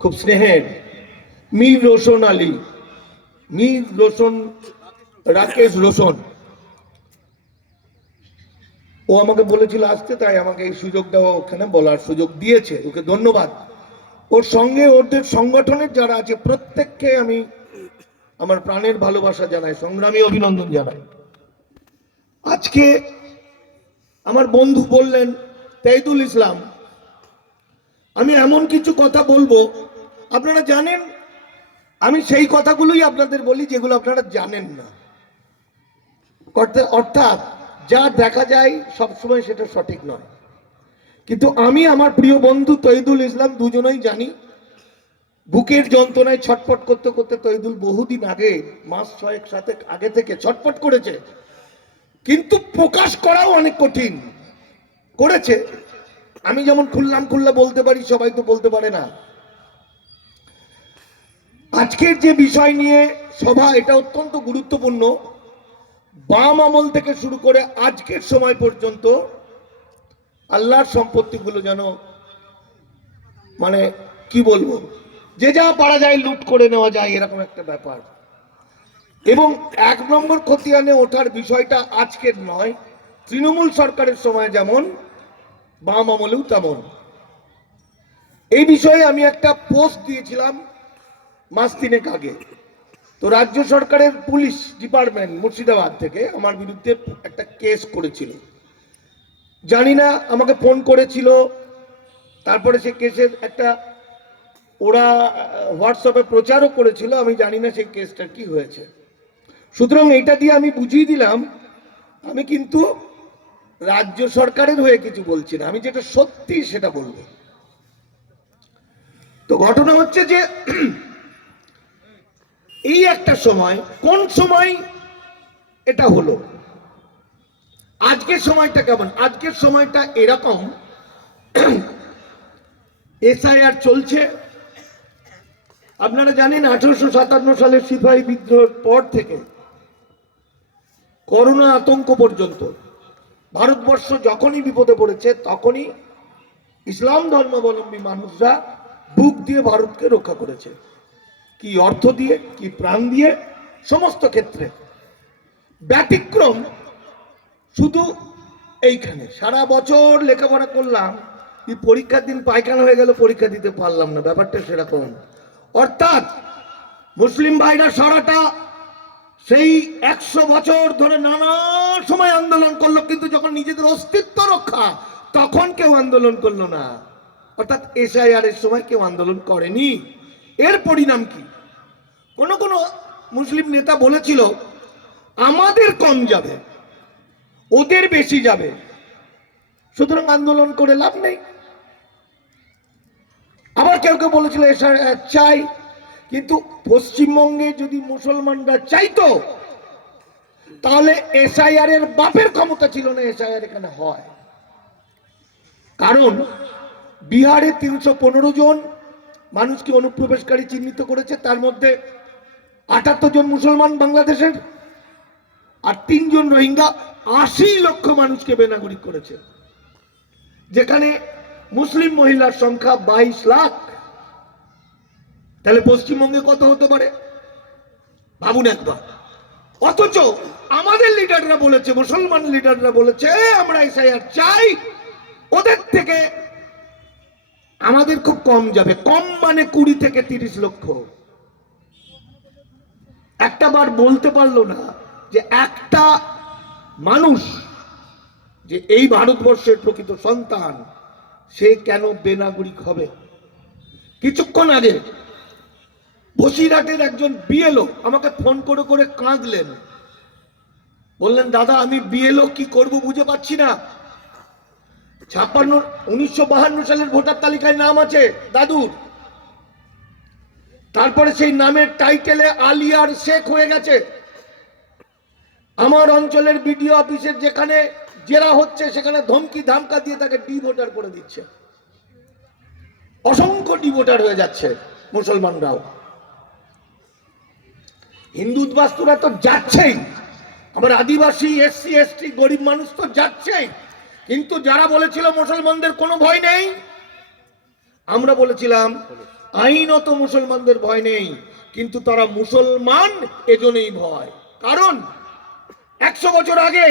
খুব স্নেহের। মীর রোশন আলী। মীর রোশন, রাকেশ রোশন। ও আমাকে বলেছিল আসতে, তাই আমাকে এই সুযোগটা ওখানে বলার সুযোগ দিয়েছে। ওকে ধন্যবাদ। ওর সঙ্গে ওদের সংগঠনের যারা আছে, প্রত্যেককে আমি আমার প্রাণের ভালোবাসা জানাই, সংগ্রামী অভিনন্দন জানাই। আজকে আমার বন্ধু বললেন, তেইদুল ইসলাম, আমি এমন কিছু কথা বলব আপনারা জানেন? আমি সেই কথাগুলোই আপনাদের বলি যেগুলো আপনারা জানেন না। অর্থা- অর্থাৎ যা দেখা যায় সবসময় সেটা সঠিক নয়। কিন্তু আমি আমার প্রিয় বন্ধু তৈদুল ইসলাম দুজনেই জানি, বুকের যন্ত্রণায় ছটপট করতে করতে তৈদুল বহুদিন আগে, মাস ছয়েক সাথে আগে থেকে ছটপট করেছে। কিন্তু প্রকাশ করাও অনেক কঠিন। করেছে। আমি যেমন খুললাম খুললা বলতে পারি, সবাই তো বলতে পারে না। আজকের যে বিষয় নিয়ে সভা, এটা অত্যন্ত গুরুত্বপূর্ণ। বাম আমল থেকে শুরু করে আজকের সময় পর্যন্ত আল্লাহর সম্পত্তিগুলো যেন মানে কি বলব, যে যা পারা যায় লুট করে নেওয়া যায়, এরকম একটা ব্যাপার। এবং এক নম্বর খতিয়ানে ওঠার বিষয়টা আজকের নয়, তৃণমূল সরকারের সময় যেমন, বাম আমলেও তেমন। এই বিষয়ে আমি একটা পোস্ট দিয়েছিলাম মাস তিনেক আগে। তো রাজ্য সরকারের পুলিশ ডিপার্টমেন্ট মুর্শিদাবাদ থেকে আমার বিরুদ্ধে একটা কেস করেছিল। জানি না, আমাকে ফোন করেছিল। তারপরে সে কেসের একটা ওরা হোয়াটসঅ্যাপে প্রচারও করেছিল, আমি জানি না সেই কেসটা কি হয়েছে। সুতরাং এটা দিয়ে আমি বুঝিয়ে দিলাম, আমি কিন্তু রাজ্য সরকারের হয়ে কিছু বলছি না, আমি যেটা সত্যি সেটা বলব। তো ঘটনা হচ্ছে যে এই একটা সময়, কোন সময় এটা হলো? আজকের সময়টা কেমন? আজকের সময়টা এরকম, এসআইআর চলছে। আপনারা জানেন আঠারোশো সাতান্ন সালের সিপাহী বিদ্রোহের পর থেকে করোনা আতঙ্ক পর্যন্ত, ভারতবর্ষ যখনই বিপদে পড়েছে তখনই ইসলাম ধর্মাবলম্বী মানুষরা বুক দিয়ে ভারতকে রক্ষা করেছে। কি অর্থ দিয়ে, কি প্রাণ দিয়ে, সমস্ত ক্ষেত্রে। ব্যতিক্রম শুধু এইখানে। সারা বছর লেখাপড়া করলাম, এই পরীক্ষার দিন পায়খানা হয়ে গেল, পরীক্ষা দিতে পারলাম না, ব্যাপারটা সেরকম। অর্থাৎ মুসলিম ভাইরা সারাটা সেই একশো বছর ধরে নানা সময় আন্দোলন করল, কিন্তু যখন নিজেদের অস্তিত্ব রক্ষা, তখন কেউ আন্দোলন করল না। অর্থাৎ এসআইআর এর সময় কেউ আন্দোলন করেনি। এর পরিণাম কি? কোনো কোনো মুসলিম নেতা বলেছিল, আমাদের কম যাবে, ওদের বেশি যাবে, সুতরাং আন্দোলন করে লাভ নেই। আবার কেউ কেউ বলেছিল চাই। কিন্তু পশ্চিমবঙ্গে যদি মুসলমানরা চাইতো, তাহলে এসআইআর এর বাপের ক্ষমতা ছিল না, এসআইআর এখানে হয়। কারণ বিহারে তিনশো পনেরো জন মানুষকে অনুপ্রবেশকারী চিহ্নিত করেছে, তার মধ্যে আটাত্তর জন মুসলমান বাংলাদেশের আর তিনজন রোহিঙ্গা আশি লক্ষ মানুষকে বেনাগরিক করেছে। যেখানে মুসলিম মহিলার সংখ্যা বাইশ লাখ। তাহলে পশ্চিমবঙ্গে কত হতে পারে? ভাবুন একবার। অথচ আমাদের লিডাররা বলেছে, মুসলমান লিডাররা বলেছে আমরা এসআইআর চাই। ওদের থেকে আমাদের খুব কম যাবে, কম মানে কুড়ি থেকে তিরিশ লক্ষ। একটা বার বলতে পারল না যে একটা মানুষ যে এই ভারতবর্ষের প্রকৃত সন্তান, সে কেন বেনাগরিক হবে? কিছুক্ষণ আগে বসিরহাটের একজন বিএলও আমাকে ফোন করে করে কাঁদলেন। বললেন, দাদা, আমি বিএলও কি করব বুঝে পাচ্ছি না। ছাপ্পান্ন, উনিশশো বাহান্ন সালের ভোটার তালিকায় নাম আছে দাদুর তারপরে সেই নামের টাইটেলে আলিয়ার শেখ হয়ে গেছে। আমার অঞ্চলের বিডিও অফিসের যেখানে জেরা হচ্ছে, সেখানে ধমকি ধামকা দিয়ে তাকে ডি ভোটার করে দিচ্ছে। অসংখ্য ডি ভোটার হয়ে যাচ্ছে মুসলমানরাও। হিন্দু উদ্বাস্তুরা তো যাচ্ছেই। আবার আদিবাসী, এসসি, এসটি, গরিব মানুষ তো যাচ্ছেই। কিন্তু যারা বলেছিল মুসলমানদের কোনো ভয় নেই, আমরা বলেছিলাম, আইনত মুসলমানদের ভয় নেই, কিন্তু তারা মুসলমান, এজন্যই ভয়। কারণ, একশো বছর আগে,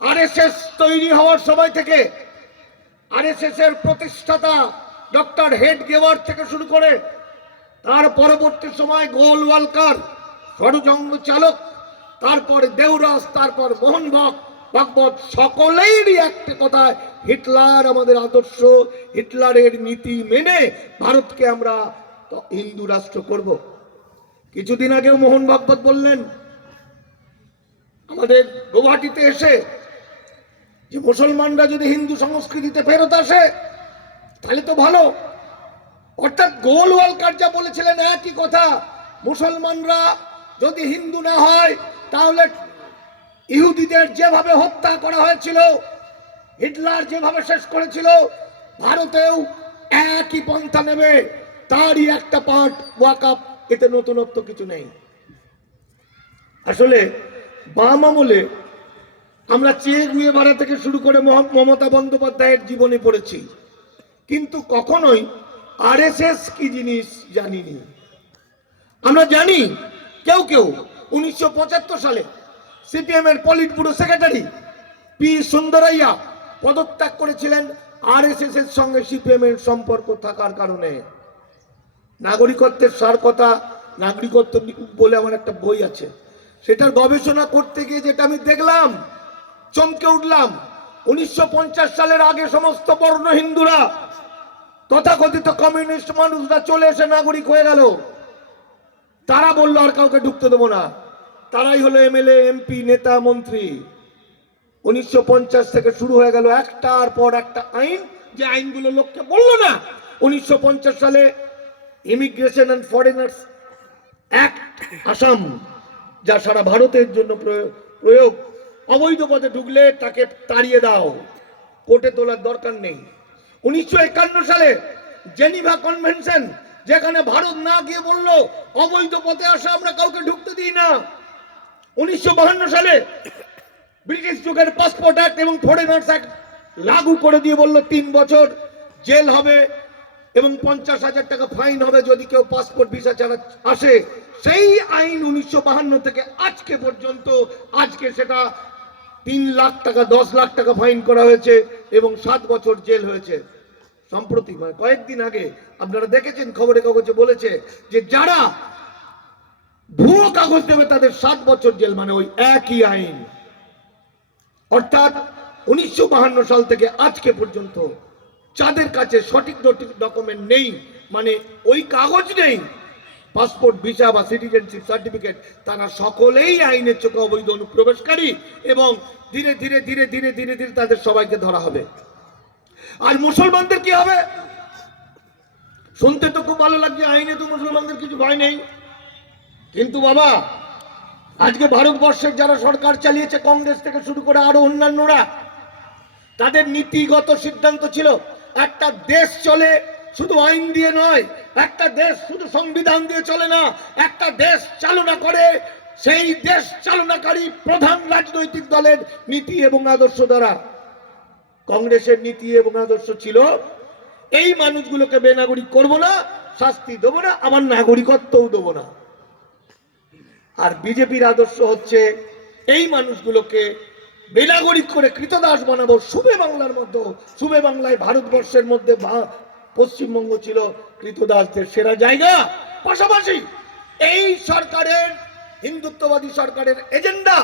আরএসএস তৈরি হওয়ার সময় থেকে আরএসএস এর প্রতিষ্ঠাতা ডক্টর হেড গেওয়ার থেকে শুরু করে, তার পরবর্তী সময় গোল গোলওয়ালকার, ষড়যন্ত্র চালক, তারপর দেওরাস তারপর মোহনবাগ ভাগবত সকলেরই একটা কথা, হিটলার আমাদের আদর্শ, হিটলারের নীতি মেনে ভারতকে আমরা হিন্দু রাষ্ট্র করব। কিছুদিন আগেও মোহন ভাগবত বললেন, আমাদের গৌহাটিতে এসে যে মুসলমানরা যদি হিন্দু সংস্কৃতিতে ফেরত আসে, তাহলে তো ভালো। অর্থাৎ গোলওয়ালকার যা বলেছিলেন একই কথা, মুসলমানরা যদি হিন্দু না হয়, তাহলে ইহুদিদের যেভাবে হত্যা করা হয়েছিল, হিটলার যেভাবে শেষ করেছিল, ভারতেও একই পন্থা নেবে, তারই একটা পার্ট ওয়াকাপ এতে নতুনত্ব কিছু নেই। আসলে, বাম আমলে আমরা চেয়ে গুয়ে বাড়া থেকে শুরু করে মমতা বন্দ্যোপাধ্যায়ের জীবনে পড়েছি, কিন্তু কখনোই আরএসএস কি জিনিস জানিনি। আমরা জানি, কেউ কেউ উনিশশো পঁচাত্তর সালে সিপিএম এর politburo secretary P Sundarayya পদত্যাগ করেছিলেন আরএসএস এর সঙ্গে সিপিএম এর সম্পর্ক থাকার কারণে। নাগরিকত্বের সার কথা নাগরিকত্ব বলে আমার একটা বই আছে। সেটার গবেষণা করতে গিয়ে যেটা আমি দেখলাম, চমকে উঠলাম, উনিশশো পঞ্চাশ সালের আগে সমস্ত বর্ণ হিন্দুরা, তথাকথিত কমিউনিস্ট মানুষরা চলে এসে নাগরিক হয়ে গেল। তারা বলল, আর কাউকে ঢুকতে দেবো না। তারাই হলো এমএলএ, এমপি, নেতা, মন্ত্রী। উনিশশো পঞ্চাশ থেকে শুরু হয়ে গেল একটার পর একটা আইন, যে আইনগুলো লোককে বলল না। উনিশশো পঞ্চাশ সালে immigration and foreigners act Assam যা সারা ভারতের জন্য প্রয়োগ- অবৈধ পথে ঢুকলে তাকে তাড়িয়ে দাও। কোর্টে তোলার দরকার নেই। উনিশশো একান্ন সালে জেনিভা কনভেনশন, যেখানে ভারত না গিয়ে বলল, অবৈধ পথে আসা আমরা কাউকে ঢুকতে দিই না। উনিশশো সালে ব্রিটিশ যুগের পাসপোর্ট অ্যাক্ট এবং ফরেনার্স অ্যাক্ট লাগু করে দিয়ে বলল, তিন বছর জেল হবে এবং পঞ্চাশ হাজার টাকা ফাইন হবে যদি কেউ পাসপোর্ট ভিসা ছাড়া আসে। সেই আইন উনিশশো থেকে আজকে পর্যন্ত, আজকে সেটা তিন লাখ টাকা, দশ লাখ টাকা ফাইন করা হয়েছে এবং সাত বছর জেল হয়েছে। সম্প্রতি মানে কয়েকদিন আগে আপনারা দেখেছেন খবরে কাগজে বলেছে যে যারা ভুয়ো কাগজ দেবে তাদের সাত বছর জেল মানে ওই একই আইন। অর্থাৎ উনিশশো সাল থেকে আজকে পর্যন্ত যাদের কাছে সঠিক ডকুমেন্ট নেই মানে ওই কাগজ নেই। পাসপোর্ট ভিসা বা সিটিজেনশিপ সার্টিফিকেট তারা সকলেই আইনের চোখে অবৈধ অনুপ্রবেশকারী এবং ধীরে ধীরে ধীরে ধীরে ধীরে ধীরে তাদের সবাইকে ধরা হবে। আর মুসলমানদের কি হবে? শুনতে তো খুব ভালো লাগছে, আইনে তো মুসলমানদের কিছু ভয় নেই। কিন্তু বাবা, আজকে ভারতবর্ষের যারা সরকার চালিয়েছে, কংগ্রেস থেকে শুরু করে আরও অন্যান্যরা, তাদের নীতিগত সিদ্ধান্ত ছিল, একটা দেশ চলে শুধু আইন দিয়ে নয়, একটা দেশ শুধু সংবিধান দিয়ে চলে না, একটা দেশ চালনা করে, সেই দেশ চালনাকারী প্রধান রাজনৈতিক দলের নীতি এবং আদর্শ দ্বারা। কংগ্রেসের নীতি এবং আদর্শ ছিল, এই মানুষগুলোকে বেনাগরিক করব না, শাস্তি দেবো না, আমার নাগরিকত্বও দেবো না। আর বিজেপির আদর্শ হচ্ছে এই মানুষগুলোকে বেনাগরিক করে কৃতদাস বানাবো। সুবে বাংলার মধ্যে সুবে বাংলায় ভারতবর্ষের মধ্যে পশ্চিমবঙ্গ ছিল কৃতদাসদের সেরা জায়গা। পাশাপাশি এই সরকারের, হিন্দুত্ববাদী সরকারের এজেন্ডা